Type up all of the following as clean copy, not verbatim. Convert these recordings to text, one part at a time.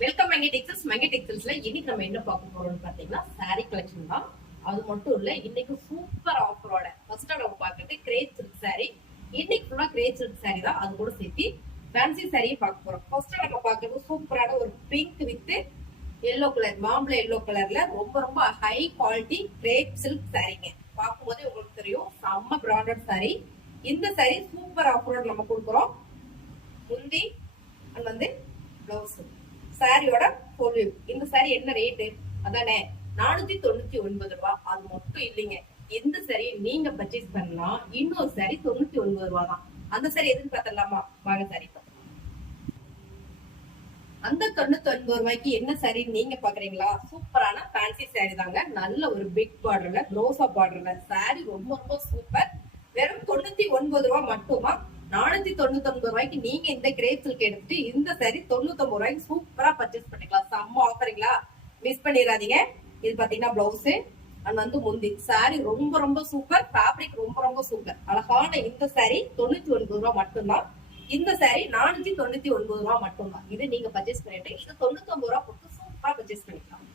Welcome மங்கை textiles. மங்கை டெக்ஸ்டைல்ஸ்ல இன்னைக்கு நம்ம என்ன பார்க்க போறோம்னு பாத்தீங்கன்னா சாரி கலெக்ஷன் தான். அது மட்டும் இல்ல, இன்னைக்கு சூப்பர் ஆஃபரோட ஃபர்ஸ்ட் நம்ம பார்க்கறது கிரேப் சில்க் சாரி. இன்னைக்கு ஃபுல்லா கிரேப் சில்க் சாரி தான், அது கூட சேர்த்து ஃபேன்சி சாரியை பார்க்க போறோம். ஃபர்ஸ்ட் நம்ம பார்க்கறது சூப்பரான ஒரு பிங்க் வித் எல்லோ கலர், மாம்பழ எல்லோ கலர்ல ரொம்ப ரொம்ப ஹை குவாலிட்டி கிரேப் சில்க் சாரிங்க. பார்க்கும்போதே உங்களுக்கு தெரியும், செம்ம பிராண்டட் சாரி. இந்த சாரி சூப்பர் ஆஃபரோட நம்ம கொடுக்குறோம். முந்தி அண்ட் வந்து பிளவுஸ், சாரியோட ஃபுல் வியூ. இந்த சாரி என்ன ரேட்டு அதானே, 499 ரூபாய். அது மட்டும் இல்லைங்க, எந்த சாரி நீங்க பர்ச்சேஸ் பண்ணா இன்னொரு சாரி 99 ரூபாய் தான். அந்த சாரி எதுன்னு பார்த்தலாமா? வாங்க சாரி. அந்த 99 ரூபாய்க்கு என்ன சாரி நீங்க பாக்குறீங்களா? சூப்பரான ஃபேன்சி சாரி தாங்க. நல்ல ஒரு பிக் பார்டர்ல, ரோசா பார்டர்ல சாரி ரொம்ப ரொம்ப சூப்பர். வெறும் 99 ரூபாய் மட்டுமா. 499 ரூபாய்க்கு நீங்க இந்த கிரேப் சில்க் எடுத்துட்டு இந்த சாரி 99 ரூபாய்க்கு சூப்பரா பர்ச்சேஸ் பண்ணிக்கலாம். செம்ம ஆஃபரிங்களா, மிஸ் பண்ணிடாதீங்க. இது பாத்தீங்கன்னா பிளவுஸ் அண்ட் வந்து முந்தி. சாரி ரொம்ப ரொம்ப சூப்பர், ஃபேப்ரிக் ரொம்ப ரொம்ப சூப்பர். அழகான இந்த சாரி 99 ரூபாய் மட்டும்தான். இந்த சாரி 499 ரூபாய் மட்டும்தான். இது நீங்க பர்ச்சேஸ் பண்ணிட்டு இது 99 ரூபாய் கொடுத்து சூப்பரா பர்ச்சேஸ் பண்ணிக்கலாம்.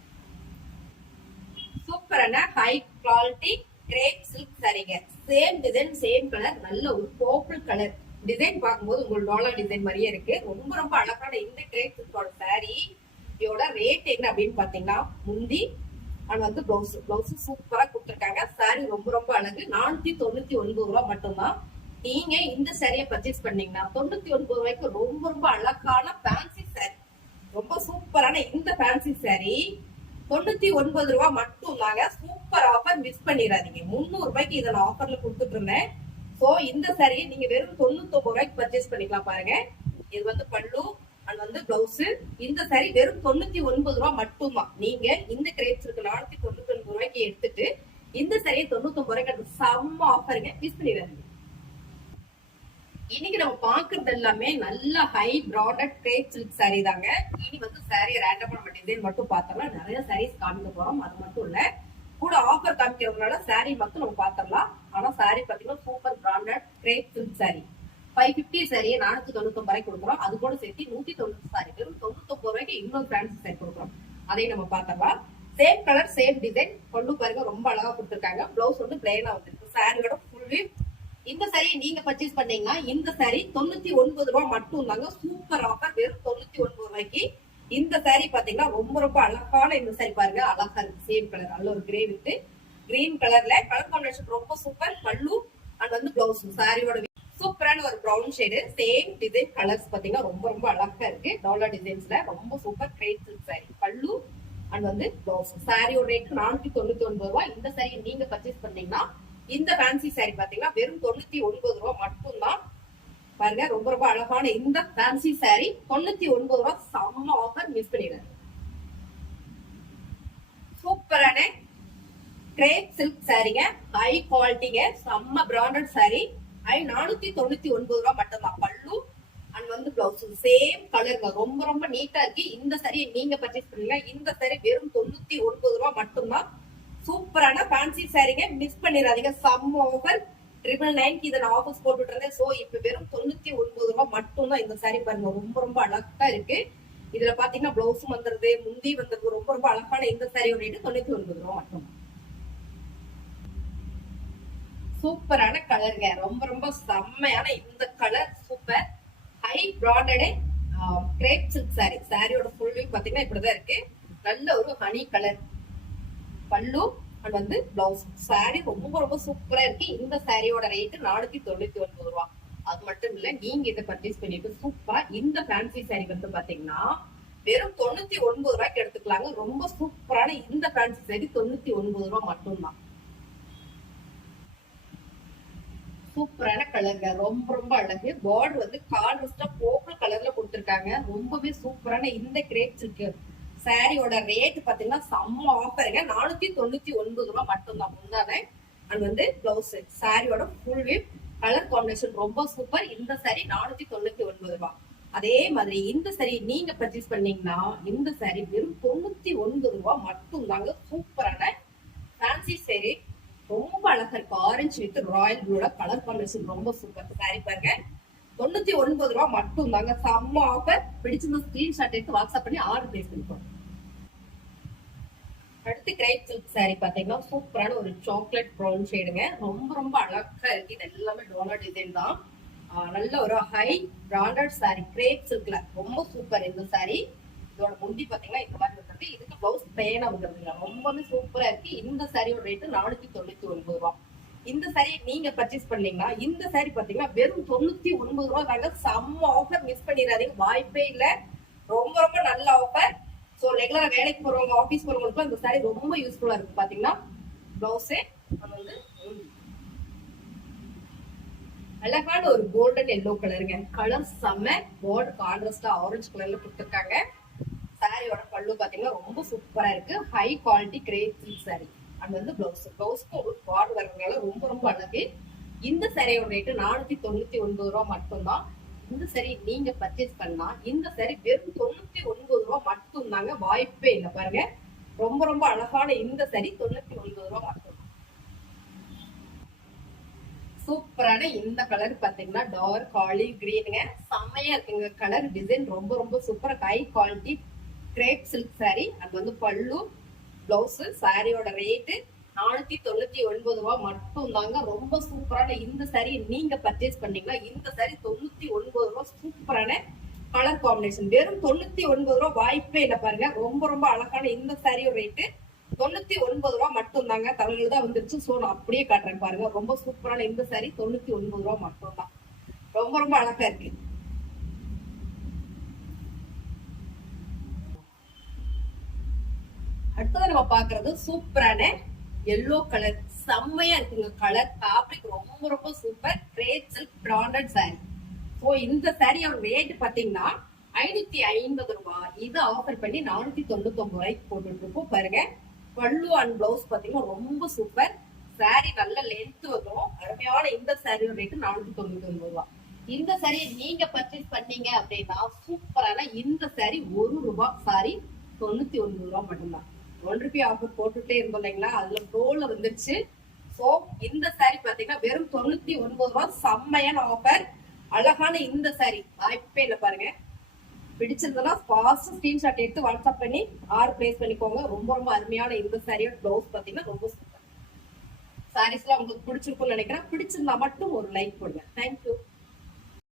சூப்பரான ஹை குவாலிட்டி கிரேப் சில்க் சாரிங்க. சேம் டிசைன், சேம் கலர், நல்ல ஒரு பர்பிள் கலர் டிசைன். பார்க்கும்போது உங்களுக்கு டாலர் டிசைன் மாதிரியே இருக்கு. ரொம்ப ரொம்ப அழகான இந்த கிரேப் சில்கோட சாரி. இதோட ரேட் என்ன அப்படின்னு பாத்தீங்கன்னா, முந்தி அண்ட் வந்து பிளவுஸ் சூப்பரா கொடுத்துருக்காங்க. சாரி ரொம்ப ரொம்ப அழகு. 499 ரூபாய் மட்டும்தான். நீங்க இந்த சாரியை பர்ச்சேஸ் பண்ணீங்கன்னா 99 ரூபாய்க்கு ரொம்ப ரொம்ப அழகான ஃபேன்சி சாரி, ரொம்ப சூப்பரான இந்த ஃபேன்சி சாரி 99 ரூபாய் மட்டும் தாங்க. சூப்பர் ஆஃபர், மிஸ் பண்ணிடாதீங்க. 300 ரூபாய்க்கு இதை நான் ஆஃபர்ல கொடுத்துட்டு இருந்தேன். சோ இந்த சாரியை நீங்க வெறும் 99 ரூபாய்க்கு பர்ச்சேஸ் பண்ணிக்கலாம். பாருங்க, இது வந்து பல்லு அண்ட் வந்து பிளவுஸ். இந்த சாரி வெறும் 99 ரூபாய் மட்டும்தான். நீங்க இந்த கிரேப்ஸ் இருக்கு 499 ரூபாய்க்கு எடுத்துட்டு இந்த சாரியை 99 ரூபாய்க்கு செம்ம ஆஃபருங்க, மிஸ் பண்ணிடாதீங்க. இன்னைக்கு நம்ம பாக்குறது எல்லாமே நல்ல high branded grape silk sorry தாங்க. இனி வந்து சாரி ரேண்டமா நம்ம டிசைன் மட்டும் பார்த்தோம்னா நிறைய சாரீஸ் காமிக்க போறோம். அது மட்டும் இல்ல, கூட ஆஃபர் காமிக்கிறதுனால சாரி மட்டும் நம்ம பாத்திரலாம். ஆனா சாரி பாத்தீங்கன்னா super branded grape silk sorry 550 சாரியை 499 ரூபாய்க்கு கொடுக்குறோம். அது கூட சேர்த்து 190 சாரி வெறும் 99 ரூபாய்க்கு இன்னொரு ஃபேன்சி சாரி கொடுக்குறோம். அதையும் நம்ம பாத்திரலாம். Same colour, same design. கொண்டு பாருங்க, ரொம்ப அழகா கொடுத்துருக்காங்க. பிளவுஸ் வந்து பிளெயினா வந்துருக்கு. சாரியோட ஃபுல் இந்த சாரியை நீங்க பர்ச்சேஸ் பண்ணீங்கன்னா இந்த சாரி 99 ரூபாய் மட்டும் தாங்க. சூப்பர் ஆஃபர், வெறும் 99 ரூபாய்க்கு. இந்த சாரி பாத்தீங்கன்னா ரொம்ப ரொம்ப அழகான இந்த சாரி. பாருங்க, அழகா இருக்கு. சேம் கலர், நல்ல ஒரு கிரே வித் கிரீன் கலர்ல கலர் காம்பினேஷன் ரொம்ப சூப்பர். பல்லு அண்ட் வந்து பிளவுஸ் சாரியோட சூப்பரான ஒரு brown shade. Same design colours பாத்தீங்கன்னா ரொம்ப ரொம்ப அழகா இருக்கு. டாலர் டிசைன்ஸ்ல ரொம்ப சூப்பர் கிரேப் சில்க் சாரி. பல்லு அண்ட் வந்து பிளவுஸ். சாரியோட ரேட் 499 ரூபாய். இந்த சாரியை நீங்க பர்ச்சேஸ் பண்ணீங்கன்னா இந்த ஃபேன்சி சாரி பாத்தீங்கன்னா வெறும் 99 ரூபாய் மட்டும்தான். பாருங்க, ரொம்ப ரொம்ப அழகான இந்த ஃபேன்சி சாரி 99 ரூபாய். செம்ம ஆஃபர், மிஸ் பண்ணிடாது. சூப்பரான கிரேப் சில்க் சாரிங்க, ஹை குவாலிட்டிங்க, செம்ம பிராண்டட் சாரி. 499 ரூபாய் மட்டும்தான். பல்லு அண்ட் வந்து பிளவுஸ் சேம் கலருங்க, ரொம்ப ரொம்ப நீட்டா இருக்கு. இந்த சாரியை நீங்க பர்ச்சேஸ் பண்ணீங்க இந்த சாரி வெறும் 99 ரூபாய் மட்டும்தான். சூப்பரான ஃபேன்சி சாரிங்க, மிஸ் பண்ணிடாதீங்க. சம் ஆஃபர் 999 இதை நான் ஆஃபர்ஸ் போட்டுட்டு இருந்தேன். சோ இப்ப வெறும் 99 ரூபாய் மட்டும் தான் இந்த சாரி. பாருங்க, ரொம்ப ரொம்ப அழகா இருக்கு. இதுல பாத்தீங்கன்னா பிளவுஸும் வந்துருது, முந்தி வந்துருது. ரொம்ப ரொம்ப அழகான இந்த சாரியோட ரேட்டு 99 ரூபாய் மட்டும். சூப்பரான கலருங்க, ரொம்ப ரொம்ப செம்மையான இந்த colour. Super high branded grape silk sorry. சாரியோட ஃபுல் வியூ பாத்தீங்கன்னா இப்படிதான் இருக்கு. நல்ல ஒரு ஹனி கலர் பல்லு அண்ட் வந்து பிளவுஸ். சாரி ரொம்ப ரொம்ப சூப்பரா இருக்கு. இந்த சாரியோட ரேட் 499 ரூபாய். அது மட்டும் இல்ல, நீங்க இதை பர்ச்சேஸ் பண்ணிட்டு சூப்பரா இந்த ஃபேன்சி சாரி வந்து பாத்தீங்கன்னா வெறும் 99 ரூபாய்க்கு எடுத்துக்கலாங்க. ரொம்ப சூப்பரான இந்த ஃபேன்சி சாரி 99 ரூபாய் மட்டும்தான். சூப்பரான கலருங்க, ரொம்ப ரொம்ப அழகு. பார்டர் வந்து கான்ட்ராஸ்டா பர்பிள் கலர்ல கொடுத்திருக்காங்க. ரொம்பவே சூப்பரான இந்த கிரேப் சில்க் சாரியோட ரேட் பாத்தீங்கன்னா செம்ம ஆஃபருங்க. 499 ரூபாய் மட்டும்தான். முந்தானே அண்ட் வந்து பிளவுஸ். சாரியோட ஃபுல் வியூ கலர் காம்பினேஷன் ரொம்ப சூப்பர். இந்த சாரி 499 ரூபாய். அதே மாதிரி இந்த சாரி நீங்க பர்ச்சேஸ் பண்ணீங்கன்னா இந்த சாரி வெறும் 99 ரூபாய் மட்டும் தாங்க. சூப்பரான ஃபேன்சி சாரி, ரொம்ப அழகா இருக்கு. ஆரஞ்சு வித் ராயல் ப்ளூல கலர் காம்பினேஷன் ரொம்ப சூப்பர். சாரி பாருங்க, 99 ரூபா மட்டும் தாங்க. செம்ம ஆஃபர். பிடிச்சிருந்த ஸ்கிரீன்ஷாட் எடுத்து வாட்ஸ்அப் பண்ணி ஆர்டர் பிளேஸ் பண்ணிக்கோங்க. அடுத்து கிரேப் சில்க் சாரி பாத்தீங்கன்னா சூப்பரான ஒரு சாக்லேட் ப்ரௌன் ஷேடுங்க. ரொம்ப ரொம்ப அழகா இருக்கு. இது எல்லாமே டோனர் டிசைன் தான். நல்ல ஒரு ஹை பிராண்டட் சாரி கிரேப் சில்க்ல ரொம்ப சூப்பர் இந்த சாரி. இதோட முந்தி பாத்தீங்கன்னா இந்த மாதிரி வந்துருக்கு. இதுக்கு பிளவுஸ் பிளேனா வந்துருக்குங்க. ரொம்பவே சூப்பரா இருக்கு. இந்த சாரியோட ரேட்டு 499 ரூபா. இந்த சாரி நீங்க பர்ச்சேஸ் பண்ணீங்கன்னா இந்த சாரி பாத்தீங்கன்னா வெறும் 99 ரூபா தாங்க. செம்ம ஆஃபர். மிஸ் பண்ணிடாதீங்க, வாய்ப்பே இல்ல. ரொம்ப ரொம்ப நல்ல ஆஃபர். சோ ரெகுலரா வேலைக்கு போறவங்க, ஆபீஸ் போறவங்களுக்கு இந்த சாரி ரொம்ப யூஸ்ஃபுல்லா இருக்கு. பாத்தீங்கன்னா பிளவுஸே வந்து அழகான ஒரு கோல்டன் எல்லோ கலருங்க. கலர் செம்ம. பார்டர் கான்ட்ராஸ்டா ஆரஞ்சு கலர்ல கொடுத்துருக்காங்க. சாரியோட பல்லு பாத்தீங்கன்னா ரொம்ப சூப்பரா இருக்கு. High quality grape silk sorry. And வந்து பிளவுஸ்க்கு ஒரு பார்டர் வர்றதுனால ரொம்ப ரொம்ப அழகு. இந்த சாரியோட ரேட்டு 499 ரூபா மட்டும்தான். இந்த சாரி நீங்க பர்ச்சேஸ் பண்ணா இந்த சாரி வெறும் 99 ரூபா மட்டும் தாங்க. வாய்ப்பே இல்லை பாருங்க. ரொம்ப ரொம்ப அழகான இந்த சாரி 99 ரூபா மட்டும். சூப்பரான இந்த கலர் பாத்தீங்கன்னா டார்க் ஆலிவ் கிரீனுங்க. செம்மையா இருக்குங்க. கலர் டிசைன் ரொம்ப ரொம்ப super. High quality grape silk sorry. அது வந்து பல்லு பிளவுஸ். சாரியோட ரேட்டு 499 ரூபா மட்டும் தாங்க. ரொம்ப சூப்பரான இந்த சாரி நீங்க பர்ச்சேஸ் பண்ணீங்கன்னா இந்த சாரி 99 ரூபா. சூப்பரான கலர் காம்பினேஷன். வெறும் 99 ரூபா வாய்ப்பே இல்லை பாருங்க. ரொம்ப ரொம்ப அழகான இந்த சாரியோட ரேட்டு 99 ரூபா மட்டும் தாங்க. தலையில தான் வந்துருச்சு. சோ நான் அப்படியே காட்டுறேன் பாருங்க. ரொம்ப சூப்பரான இந்த சாரி 99 ரூபா மட்டும் தான். ரொம்ப ரொம்ப அழகா இருக்கு. அடுத்தது நம்ம பாக்குறது சூப்பரான எல்லோ கலர். செம்மையா இருக்குங்க. கலர் ஃபேப்ரிக் ரொம்ப ரொம்ப super. Grape silk branded sorry. So இந்த சாரியோட ரேட் பாத்தீங்கன்னா 550 ரூபாய். இது ஆஃபர் பண்ணி 499 ரூபாய்க்கு போட்டுட்டு இருக்கோம் பாருங்க. பல்லு அண்ட் பிளவுஸ் பாத்தீங்கன்னா ரொம்ப சூப்பர். சாரி நல்ல லென்த் வரும். அருமையான இந்த சாரியோட ரேட்டு 499 ரூபாய். இந்த சாரியை நீங்க பர்ச்சேஸ் பண்ணீங்க அப்படின்னா சூப்பரான இந்த சாரி 1 ரூபாய். சாரி 99 ரூபாய் மட்டும்தான். 1 ரூபாய் ஆஃபர் போட்டுட்டே இருந்தோம் இல்லைங்களா, அதுல ப்ரோல வந்துருச்சு. சோ இந்த சாரி பாத்தீங்கன்னா வெறும் 99 ரூபாய். செம்மையான ஆஃபர். அழகான இந்த சாரி வாய்ப்பே இல்லை பாருங்க. பிடிச்சிருந்தா ஃபாஸ்ட் ஸ்கிரீன்ஷாட் எடுத்து வாட்ஸ்அப் பண்ணி ஆர்டர் பிளேஸ் பண்ணிக்கோங்க. ரொம்ப ரொம்ப அருமையான இந்த சாரியோட பிளவுஸ் பாத்தீங்கன்னா ரொம்ப சூப்பர். சாரீஸ்லாம் உங்களுக்கு பிடிச்சிருக்கும்னு நினைக்கிறேன். பிடிச்சிருந்தா மட்டும் ஒரு லைக் போடுங்க. தேங்க்யூ.